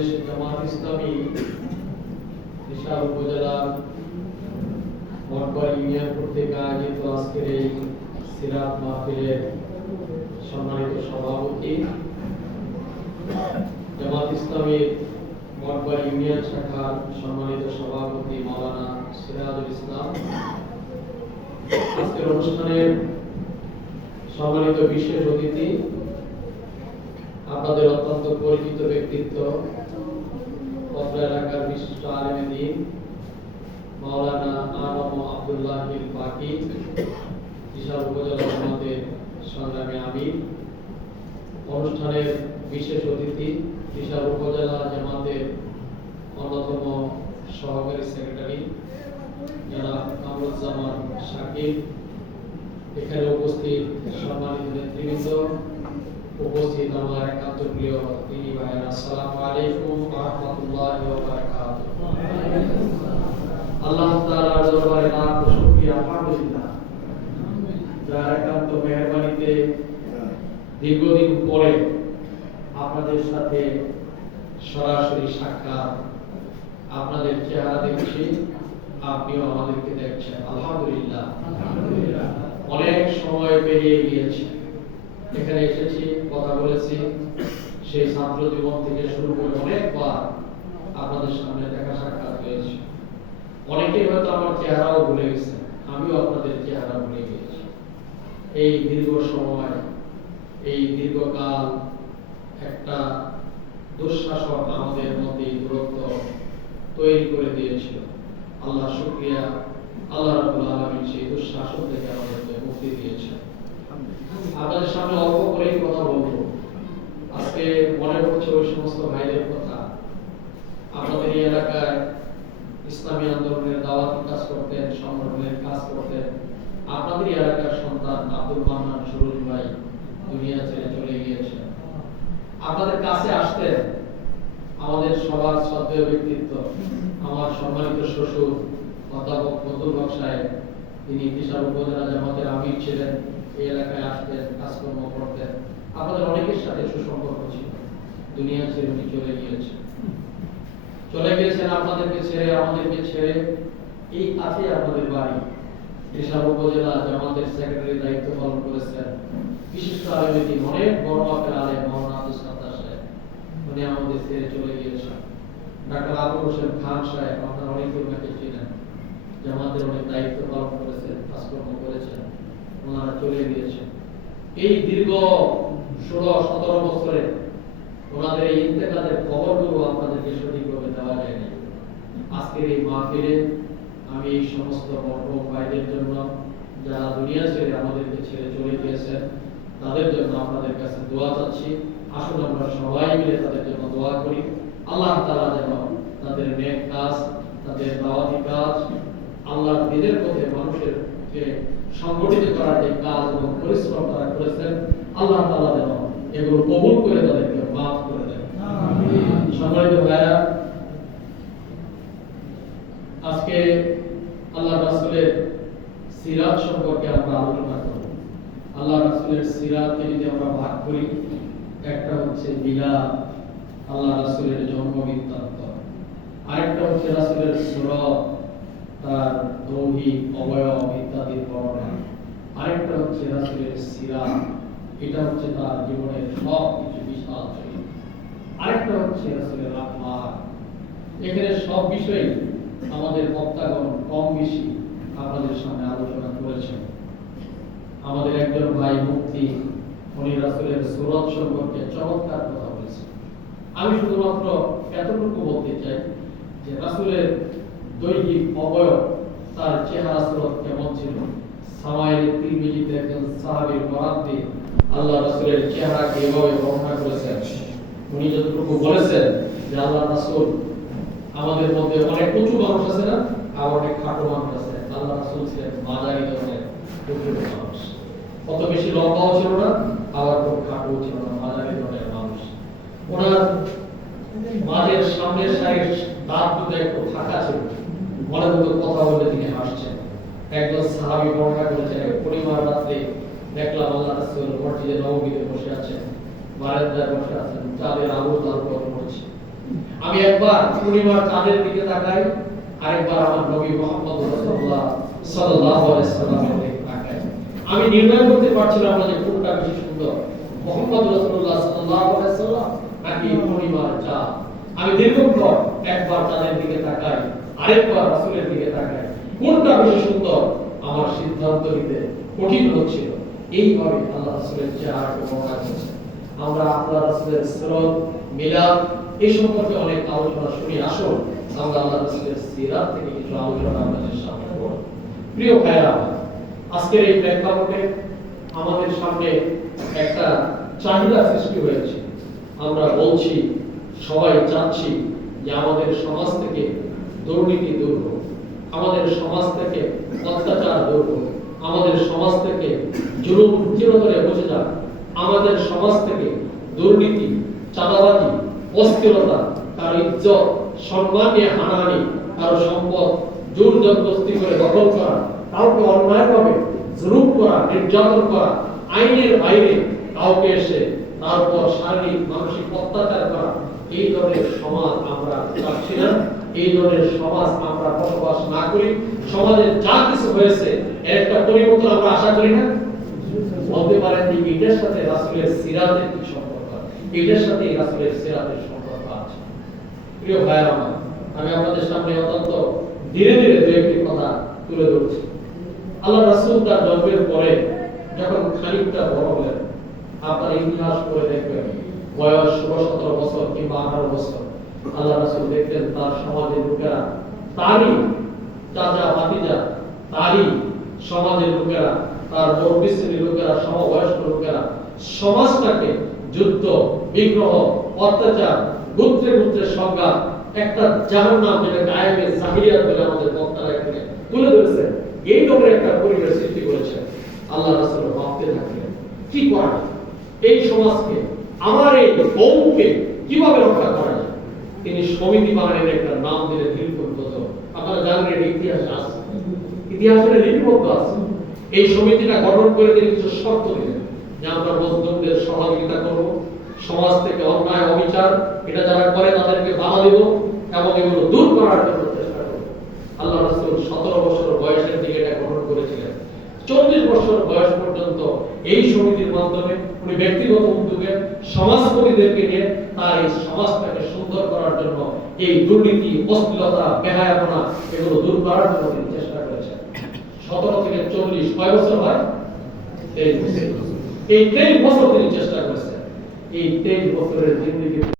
বাংলাদেশ জামাত ইসলামী দিশার উপজেলা মঠবাড়ি ইউনিয়ন কর্তৃক আয়োজিত আজকের এই সিরাত মাহফিলের সম্মানিত সভাপতি, জামাত ইসলামীর মঠবাড়ি ইউনিয়ন শাখার সম্মানিত সভাপতি মাওলানা সিরাজুল ইসলাম, আজকের অনুষ্ঠানের সম্মানিত বিশেষ অতিথি, আপনাদের অত্যন্ত পরিচিত ব্যক্তিত্ব, অত্র এলাকার বিশিষ্ট আলেমে দ্বীন মাওলানা আনম আব্দুল্লাহিল বাকি, দিশার উপজেলা জামাতের সংগ্রামী আমির, অনুষ্ঠানের বিশেষ অতিথি দিশার উপজেলা জামাতের অন্যতম সহকারী সেক্রেটারি জনাব কামরুজ্জামান শাকিব, এখানে উপস্থিত সম্মানিত নেতৃবৃন্দ, উপস্থিত আমার একান্ত প্রিয় দিনী ভাইয়েরা, আসসালামু আলাইকুম ওয়া রাহমাতুল্লাহি ওয়া বারাকাতুহু। আল্লাহ তাআলার দরবারে লাখ শুকরিয়া, আলহামদুলিল্লাহ, যার একান্ত মেহেরবানিতে দীর্ঘদিন পরে আপনাদের সাথে সরাসরি সাক্ষাৎ, আপনাদের চেহারা দেখছি, আপনিও আমাদেরকে দেখছেন, আলহামদুলিল্লাহ। অনেক সময় পেরিয়ে গিয়েছে, এখানে এসেছি, কথা বলেছি, সেই ছাত্র জীবন থেকে শুরু করে অনেকবার আপনাদের সামনে দেখা সাক্ষাৎ হয়েছে। অনেকেই হয়তো আমার চেহারাও ভুলে গেছে, আমিও আপনাদের চেহারা ভুলে গিয়েছি। এই দীর্ঘ সময়, এই দীর্ঘকাল একটা দুঃশাসন আমাদের মধ্যে দূরত্ব তৈরি করে দিয়েছিল। আল্লাহ শুকরিয়া, আল্লাহ রাব্বুল আলামিন সেই দুঃশাসন থেকে আমাদেরকে মুক্তি দিয়েছেন। আপনাদের সামনে অল্প করেই কথা বলবো। আজকে মনে হচ্ছে ওই সমস্ত ভাইদের কথা, আপনাদের এই এলাকায় ইসলামী আন্দোলনের দাওয়াতি কাজ করতেন, সংগঠনের কাজ করতেন। আপনাদের এলাকার সন্তান আব্দুল মান্নান সুরুজ ভাই দুনিয়া ছেড়ে চলে গিয়েছেন। আপনাদের কাছে আসতেন আমাদের সবার শ্রদ্ধেয় ব্যক্তিত্ব, আমার সম্মানিত শ্বশুর অধ্যাপক ফজলুল হক সাহেব, তিনি দিশার উপজেলা জামাতের আমির ছিলেন। এই এলাকায় আসতেন, কাজকর্ম করতেন, আপনাদের অনেকের সাথে সুসম্পর্ক ছিল। দুনিয়া ছেড়ে উনি চলে গিয়েছেন আপনাদেরকে ছেড়ে, আমাদেরকে ছেড়ে। এই কাছে আপনাদের বাড়ি, দিশার উপজেলা জামাতের সেক্রেটারি দায়িত্ব পালন করেছেন বিশিষ্ট আলেমে দ্বীন, অনেক বড় মাপের আলেম মাওলানা আব্দুল সাত্তার সাহেব, উনি আমাদের ছেড়ে চলে গিয়েছেন। ডাক্তার আবু হোসেন খান সাহেব, আপনারা অনেকে ওনাকে চিনেন, জামাতের অনেক দায়িত্ব পালন করেছেন, কাজকর্ম করেছেন, ওনারা চলে গিয়েছেন। এই দীর্ঘ 16-17 বছরে ওনাদের এই ইন্তেকালের খবরগুলো আপনাদেরকে সঠিকভাবে দেওয়া যায়নি। আজকের এই মাহফিলে আমি এই সমস্ত মরহুম ভাইদের জন্য, যারা দুনিয়া ছেড়ে আমাদেরকে ছেড়ে চলে গিয়েছেন, তাদের জন্য আপনাদের কাছে দোয়া চাচ্ছি। আসুন আমরা সবাই মিলে তাদের জন্য দোয়া করি। আল্লাহ তাআলা যেন তাদের নেক কাজ, তাদের দাওয়াতি কাজ, আল্লাহর দ্বীনের পথে মানুষেরকে সংগঠিত করার যে কাজ এবং পরিশ্রম তারা করেছেন, আল্লাহ তাআলা যেন এগুলো কবুল করে তাদেরকে মাফ করে দেন। সম্মানিত ভাইরা, আজকে আল্লাহ রাসূলের সিরাত সম্পর্কে আমরা আলোচনা করব। আল্লাহ রাসূলের সিরাতকে যদি আমরা ভাগ করি, একটা হচ্ছে মিলাদ, আল্লাহ রাসূলের জন্ম বৃত্তান্ত, আরেকটা হচ্ছে রাসূলের সুরত, তার দৌহিক অবয়ব ইত্যাদির বর্ণনা, আরেকটা হচ্ছে রাসূলের সিরাত, এটা হচ্ছে তার জীবনের সব কিছু বিশাল চরিত্র, আরেকটা হচ্ছে রাসূলের আখলাক। এখানে সব বিষয়ে আমাদের বক্তাগণ কম বেশি আপনাদের সামনে আলোচনা করেছেন। আমাদের একজন ভাই মুফতি, উনি রাসূলের সুরত সম্পর্কে চমৎকার কথা বলেছেন। আমি শুধুমাত্র এতটুকু বলতে চাই যে রাসূলের দৈহিক অবয়ব, তার চেহারা সুরত কেমন ছিল। সামাইল তিরমিজিতে একজন সাহাবীর বরাতে আল্লাহ রাসূলের চেহারাকে এভাবে বর্ণনা করেছেন। উনি যতটুকু বলেছেন যে আল্লাহ রাসূল, আমাদের মধ্যে অনেক উঁচু মানুষ আছে না, আর অনেক খাটো মানুষ আছে, আল্লাহ রাসূল ছিলেন মাঝারি ধরনের উঁচু মানুষ। অত বেশি লম্বাও ছিল না, আবার খুব খাটো ছিল না, মাঝারি ধরনের মানুষ। ওনার মাঝের সামনের সাইড দাঁত দুটো একটু ফাঁকা ছিল, মনে মতো কথা বলে তিনি হাসছেন। একজন সাহাবী বর্ণনা করেছেন, পূর্ণিমার রাতে দেখলাম আল্লাহ রাসূল মসজিদে নববীতে বসে আছেন, বারান্দায় বসে আছেন, চাঁদের আলো তার উপর পড়ছে। আমি একবার পূর্ণিমার চাঁদের দিকে তাকাই, আরেকবার আমার নবী মুহাম্মদ রাসূলুল্লাহ সাল্লাল্লাহু আলাইহি ওয়াসাল্লামের দিকে তাকাই। আমি নির্ণয় করতে পারছিলাম না যে কোনটা বেশি সুন্দর, মুহাম্মদ রাসূলুল্লাহ সাল্লাল্লাহু আলাইহি ওয়াসাল্লাম নাকি পূর্ণিমার চাঁদ। আমি দীর্ঘক্ষণ একবার চাঁদের দিকে তাকাই, আরেকবার রাসূলের দিকে তাকাই, কোনটা বেশি সুন্দর আমার সিদ্ধান্ত নিতে কঠিন হচ্ছিল। এইভাবে আল্লাহ রাসূলের চেহারাকে বর্ণনা করেছেন। আমরা আল্লাহ রাসূলের সিরাত, মিলাদ এই সম্পর্কে অনেক আলোচনা শুনি। আসুন আমরা আল্লাহ রাসূলের সিরাত থেকে কিছু আলোচনা আপনাদের সামনে করব। প্রিয় ভাইরা, আজকের এই প্রেক্ষাপটে আমাদের সামনে একটা চাহিদা সৃষ্টি হয়েছে। আমরা বলছি, সবাই চাচ্ছি যে আমাদের সমাজ থেকে দুর্নীতি দূর হোক, আমাদের সমাজ থেকে অত্যাচার দূর হোক, আমাদের সমাজ থেকে জুলুম চিরতরে বসে যাক, আমাদের সমাজ থেকে দুর্নীতি, চাঁদাবাজি, অস্থিরতা, কারো ইজ্জত সম্মান নিয়ে হানাহানি, কারো সম্পদ জোর জবরদস্তি করে দখল করা, কাউকে অন্যায়ভাবে জুলুম করা, নির্যাতন করা, আইনের বাইরে কাউকে এসে তারপর শারীরিক মানসিক অত্যাচার করা, এই ধরনের সমাজ আমরা চাচ্ছি না। এই ধরনের সমাজ আমরা বসবাস না করি। সমাজে যা কিছু হয়েছে এর একটা পরিবর্তন আমরা আশা করি না। বলতে পারেন যে এটার সাথে রাসূলের সিরাতের কি সম্পর্ক? এটার সাথে রাসূলের সিরাতের সম্পর্ক আছে। প্রিয় ভাইরা আমার, আমি আপনাদের সামনে অত্যন্ত ধীরে ধীরে দু একটি কথা তুলে ধরছি। আল্লাহ রাসূল তার জন্মের পরে যখন খানিকটা বড় হলেন, আপনার ইতিহাস পড়ে দেখবেন, বয়স 17 বছর কিংবা 18 বছর, আল্লাহ রাসূল দেখতেন তার সমাজের লোকেরা, তারই চাচা ভাতিজা, তারই সমাজের লোকেরা, তার মুরব্বী শ্রেণীর লোকেরা, সমবয়স্ক লোকেরা সমাজটাকে যুদ্ধ, বিগ্রহ, অত্যাচার, গোত্রে গোত্রে সংঘাত, একটা জাহান্নাম, যেটা গায়েবে জাহিলিয়াত বলে আমাদের বক্তারা এখানে তুলে ধরেছে, এই ধরনের একটা পরিবেশ সৃষ্টি করেছে। আল্লাহ রাসূল ভাবতে থাকলেন কি করা যায়, এই সমাজকে, আমার এই কওমকে কিভাবে রক্ষা করা যায়। তিনি সমিতি বানানোর একটা নাম দিলেন হিলকুল গজব। আপনারা জানেন এর ইতিহাস আছে, ইতিহাসের লিপিবদ্ধ আছে। এই সমিতিটা গঠন করে তিনি কিছু শর্ত দিলেন যে আমরা মজলুমদের সহযোগিতা করব, সমাজ থেকে অন্যায় অবিচার এটা যারা করে তাদেরকে বাধা দেব এবং এগুলো দূর করার জন্য চেষ্টা করব। আল্লাহ রাসূল 17 বছর বয়সের দিকে এটা গঠন করেছিলেন। 40 বছর বয়স পর্যন্ত এই সমিতির মাধ্যমে উনি ব্যক্তিগত উদ্যোগে সমাজকর্মীদেরকে নিয়ে তার এই সমাজটাকে সুন্দর করার জন্য, এই দুর্নীতি, অশ্লীলতা, বেহায়াপনা এগুলো দূর করার জন্য তিনি চেষ্টা করেছেন। 17 থেকে 40 কয় বছর হয়? 23 বছর। এই 23 বছর তিনি চেষ্টা করেছেন। এই 23 বছরের জিন্দেগি